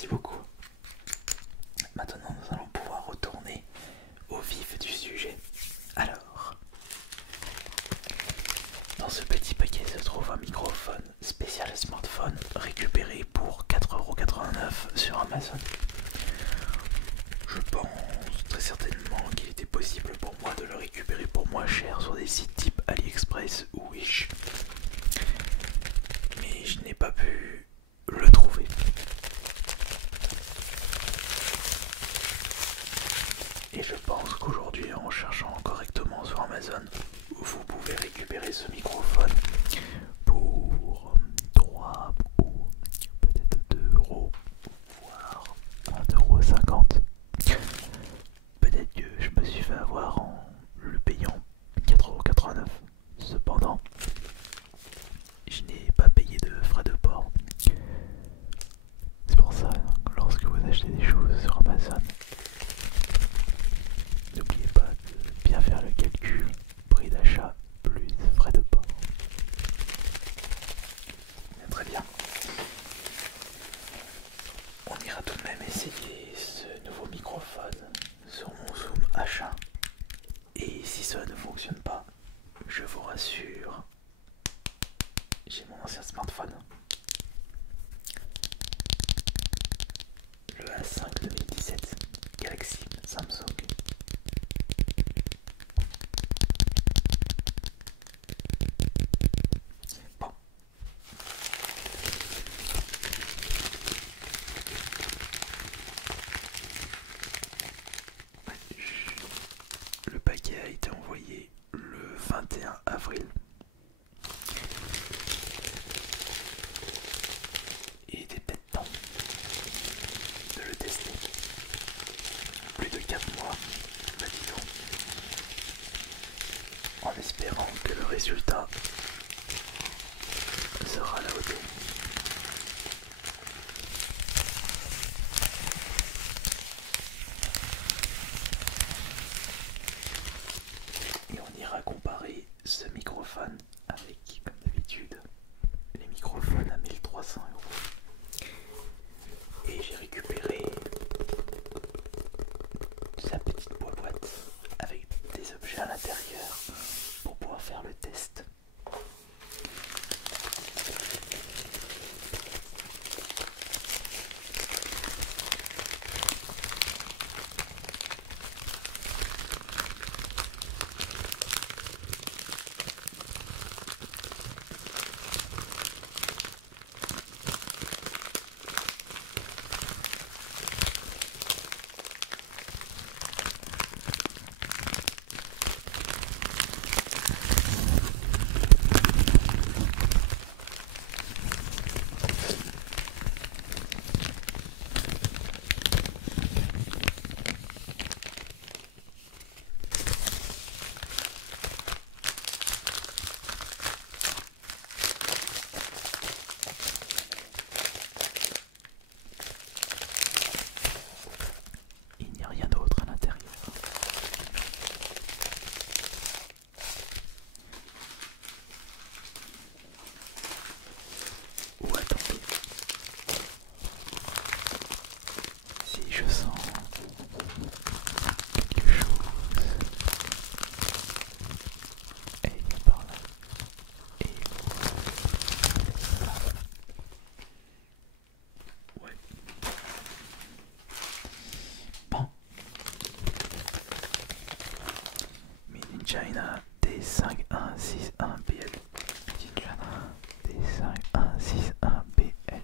Merci beaucoup. Maintenant, nous allons pouvoir retourner au vif du sujet. Alors, dans ce petit paquet se trouve un microphone spécial smartphone récupéré pour 4,89 € sur Amazon. Je pense très certainement qu'il était possible pour moi de le récupérer pour moins cher sur des sites type AliExpress ou Wish. Mais je n'ai pas pu le trouver. Et je pense qu'aujourd'hui, en cherchant correctement sur Amazon, vous pouvez récupérer ce microphone pour 3 ou peut-être 2 €, voire 1,50 €. Peut-être que je me suis fait avoir en le payant 4,89 €. Cependant, je n'ai pas payé de frais de port. C'est pour ça que lorsque vous achetez des choses sur Amazon, n'oubliez pas de bien faire le calcul, prix d'achat plus frais de port. Très bien. On ira tout de même essayer ce nouveau microphone sur mon Zoom H1. Et si cela ne fonctionne pas, je vous rassure, j'ai mon ancien smartphone, le A5 2017 Galaxy Samsung. Bon. Le paquet a été envoyé le 21 avril. Il était peut-être temps de le tester. Plus de 4 mois, bah dis donc. En espérant que le résultat sera à la hauteur. Et on ira comparer ce microphone avec, comme d'habitude, les microphones à 1300 €. Et j'ai récupéré sa petite boîte avec des objets à l'intérieur pour pouvoir faire le test. Il n'y a rien d'autre à l'intérieur. Ou attendez, si je sens quelque chose, et il vient par là, et ouais. Bon. Made in China D5161BL. D5161BL.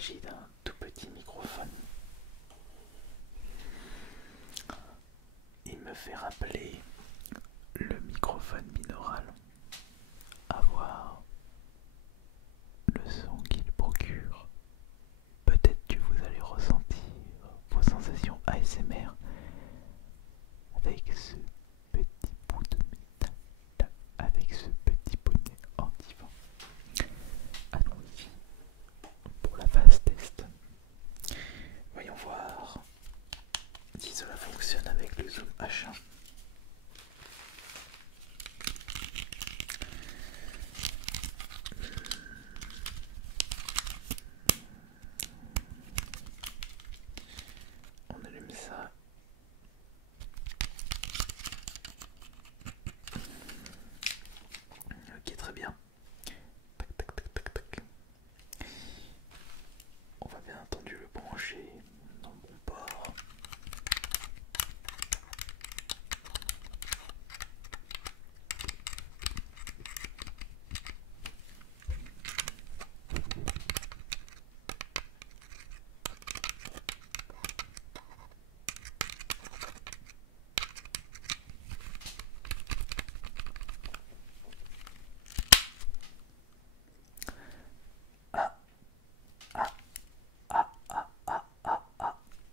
s'agit d'un tout petit microphone. Il me fait rappeler le microphone binaural, à voir le son qu'il procure. Peut-être que vous allez ressentir vos sensations ASMR avec ce petit bout de métal, avec ce petit bonnet anti-vent. Allons-y pour la phase test. Voyons voir si cela fonctionne avec le zoom H1. On allume ça. Ok, très bien. Tac, tac, tac, tac, tac. On va bien entendu le brancher dans le bon port.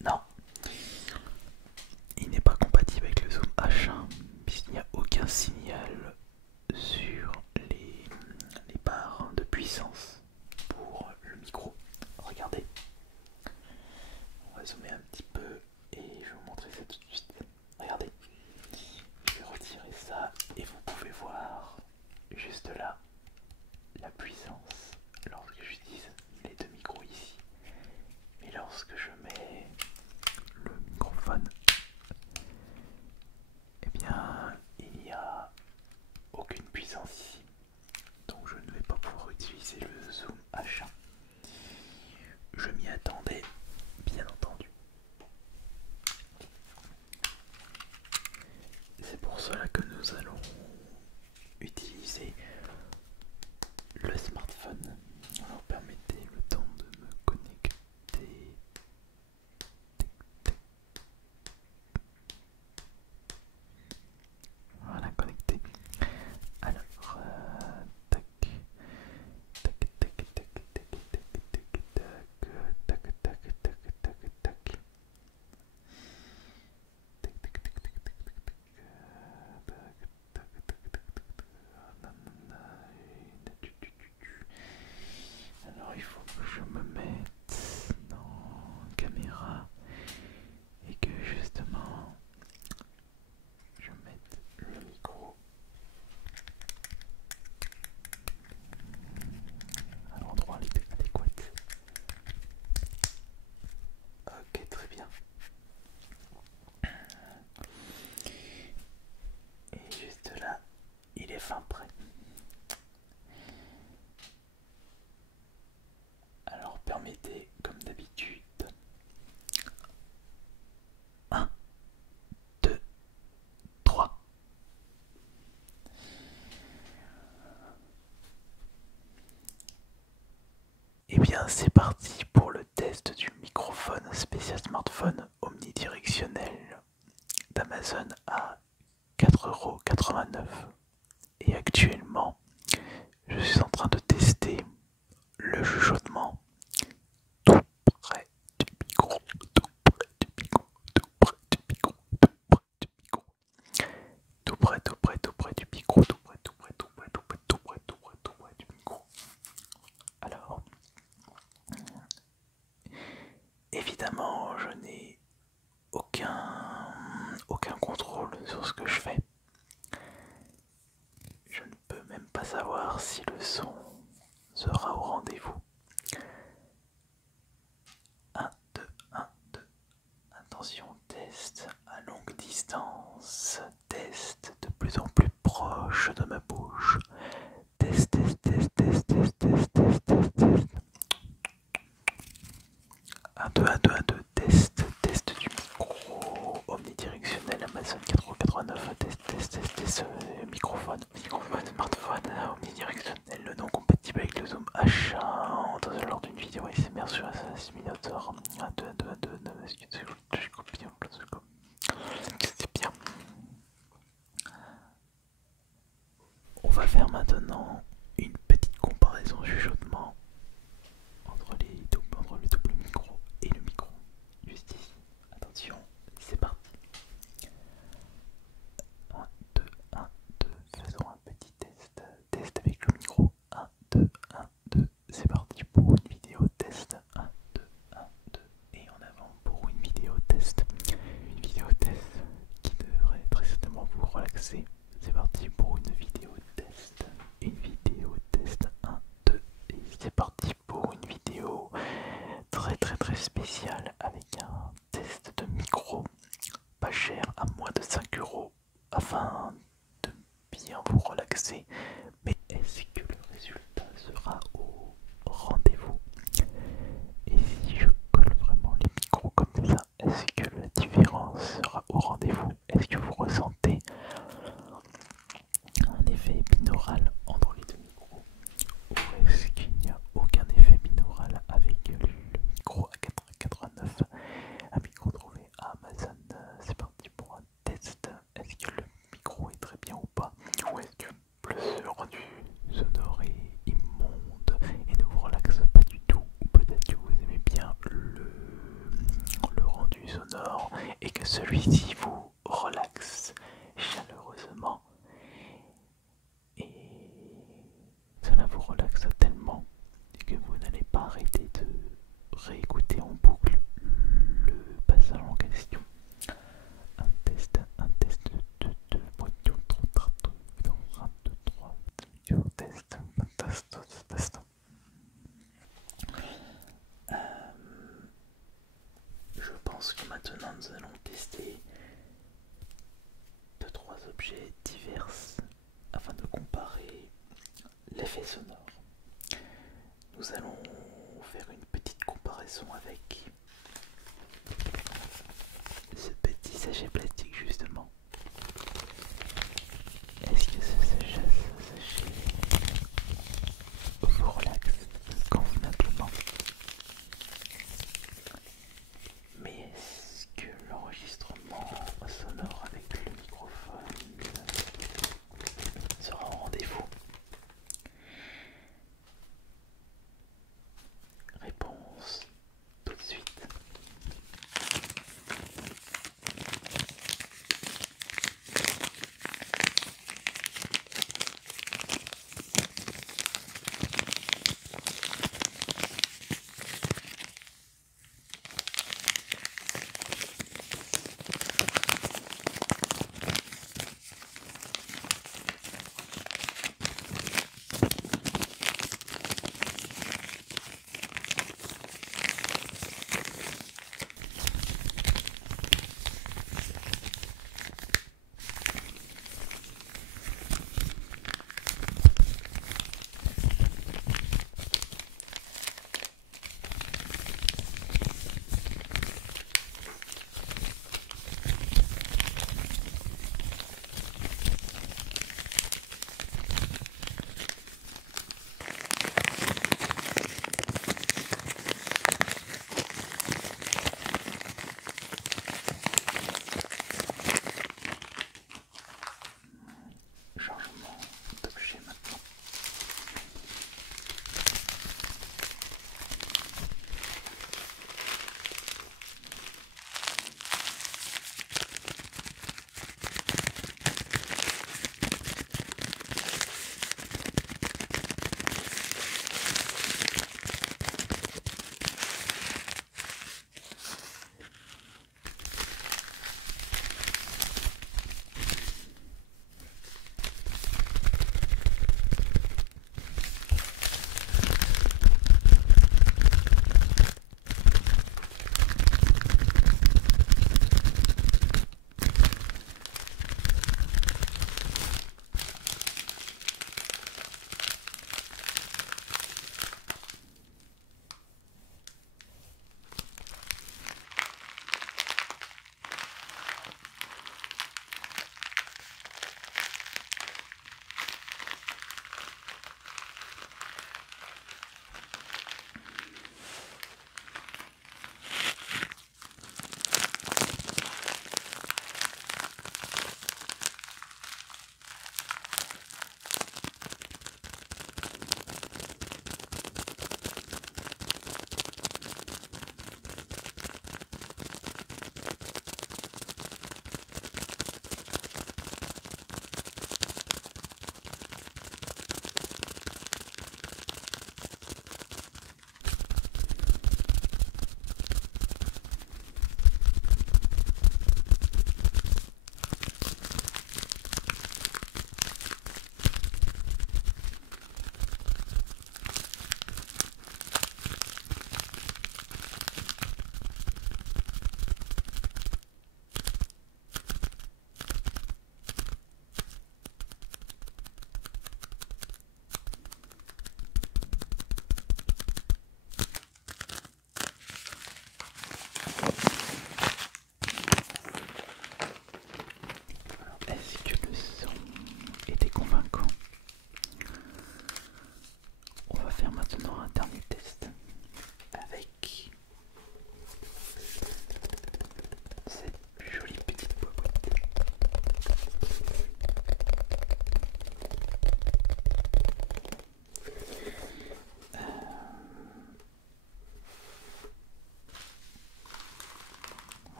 Non, il n'est pas compatible avec le zoom H1 puisqu'il n'y a aucun signal sur les barres de puissance pour le micro. Regardez, on va zoomer un petit peu et je vais vous montrer ça tout de suite. Regardez, je vais retirer ça et vous pouvez voir juste là la puissance lorsque j'utilise les deux micros ici. Mais lorsque je mets le microphone, eh bien il n'y a aucune puissance ici. Donc je ne vais pas pouvoir utiliser le zoom H1. Je m'y attendais, bien entendu. C'est pour cela que nous allons utiliser le smartphone. Alors permettez le temps de me connecter. Voilà, connecté. Alors, tac, tac, tac, tac, tac, tac, tac, tac, tac, tac, tac, tac. Alors il faut que je me mette dans caméra et que justement je mette le micro à l'endroit adéquat. Ok, très bien. Et juste là, il est fin prêt. Alors permettez, comme d'habitude, 1, 2, 3. Et bien c'est parti pour le test du microphone spécial smartphone omnidirectionnel d'Amazon à 4,89 €. Et actuellement, je suis en train de tester le chuchotement tout près du micro, tout près du micro, tout près du micro, tout près du micro, tout près, tout près, tout près du micro, tout près, tout près, tout près, tout près, tout près, tout près, tout près du micro. Alors, évidemment, je n'ai aucun contrôle sur ce que je fais. Je ne peux même pas savoir si le son sera au rendez-vous. 1, 2, 1, 2. Attention, test à longue distance. Test de plus en plus proche de ma bouche. Test, test, test, test, test, test, test, test, test. 1, 2, 1, 2, 1, 2. Test, test du micro omnidirectionnel Amazon 4,89 €. Test, test, test, test. Microphone, smartphone omnidirectionnel, non compatible avec le zoom H1. faire maintenant une petite comparaison chuchotement entre le double micro et le micro. Juste ici. Attention, c'est parti. 1, 2, 1, 2. Faisons un petit test. Test avec le micro. 1, 2, 1, 2. C'est parti pour une vidéo test. 1, 2, 1, 2. Et en avant pour une vidéo test. Une vidéo test qui devrait très certainement vous relaxer. C'est parti pour une vidéo test. Une vidéo test 1, 2. Et c'est parti pour une vidéo très spéciale avec un test de micro pas cher à moins de 5 € afin de bien vous relaxer. Mais est-ce que le résultat sera au rendez-vous? Et si je colle vraiment les micros comme ça, est-ce que la différence sera au rendez-vous? Est-ce que vous ressentez un effet binaural entre les deux micros? Ou est-ce qu'il n'y a aucun effet binaural avec le micro à 4,89 €? Un micro trouvé à Amazon. C'est parti pour un test. Est-ce que le micro est très bien ou pas? Ou est-ce que le rendu sonore est immonde et ne vous relaxe pas du tout? Ou peut-être que vous aimez bien le rendu sonore et que celui-ci vous relaxe chaleureusement et cela vous relaxe tellement que vous n'allez pas arrêter de réécouter en boucle le passage en question. Un test, de 2, test. Je pense que maintenant nous allons tester 2-3 objets divers afin de comparer l'effet sonore. Nous allons faire une petite comparaison avec ce petit sachet plastique justement. Est-ce que ce sachet vous relaxe convenablement? Mais est-ce que l'enregistrement sonore avec le microphone sera au rendez-vous? Réponse tout de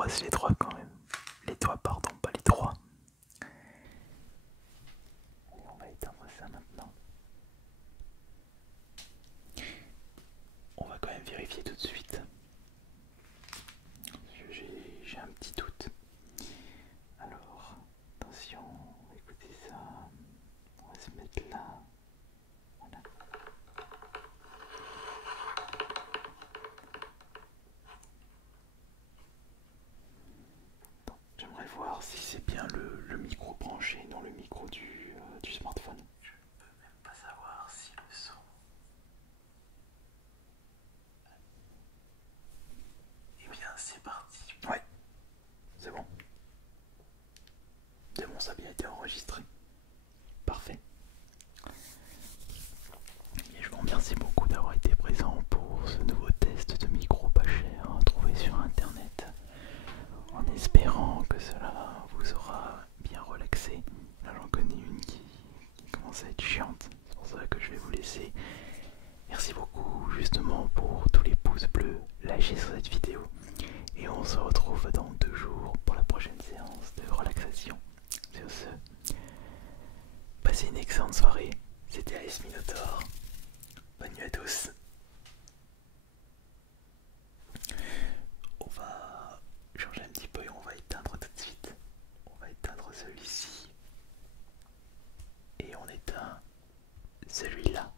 3, c'est les 3 quand même. Les doigts, pardon, pas les 3. Allez, on va éteindre ça maintenant. On va quand même vérifier tout de suite. J'ai un petit doute. Alors, attention, écoutez ça. On va se mettre là. Voilà. J'aimerais voir si c'est bien le micro branché, non le micro du smartphone. Je ne peux même pas savoir si le son... Eh bien c'est parti. Ouais, c'est bon. C'est bon, ça a bien été enregistré. Parfait. Et je vous remercie beaucoup d'avoir été présent pour ce nouveau test de micro pas cher trouvé sur internet. En espérant que cela vous aura bien relaxé. Là j'en connais une qui commence à être chiante. C'est pour ça que je vais vous laisser. Merci beaucoup justement pour tous les pouces bleus lâchés sur cette vidéo. Et on se retrouve dans 2 jours pour la prochaine séance de relaxation. Sur ce, passez une excellente soirée. C'était AS Minotaur. Bonne nuit à tous. On va changer un petit peu et on va éteindre tout de suite. On va éteindre celui-ci. Et on éteint celui-là.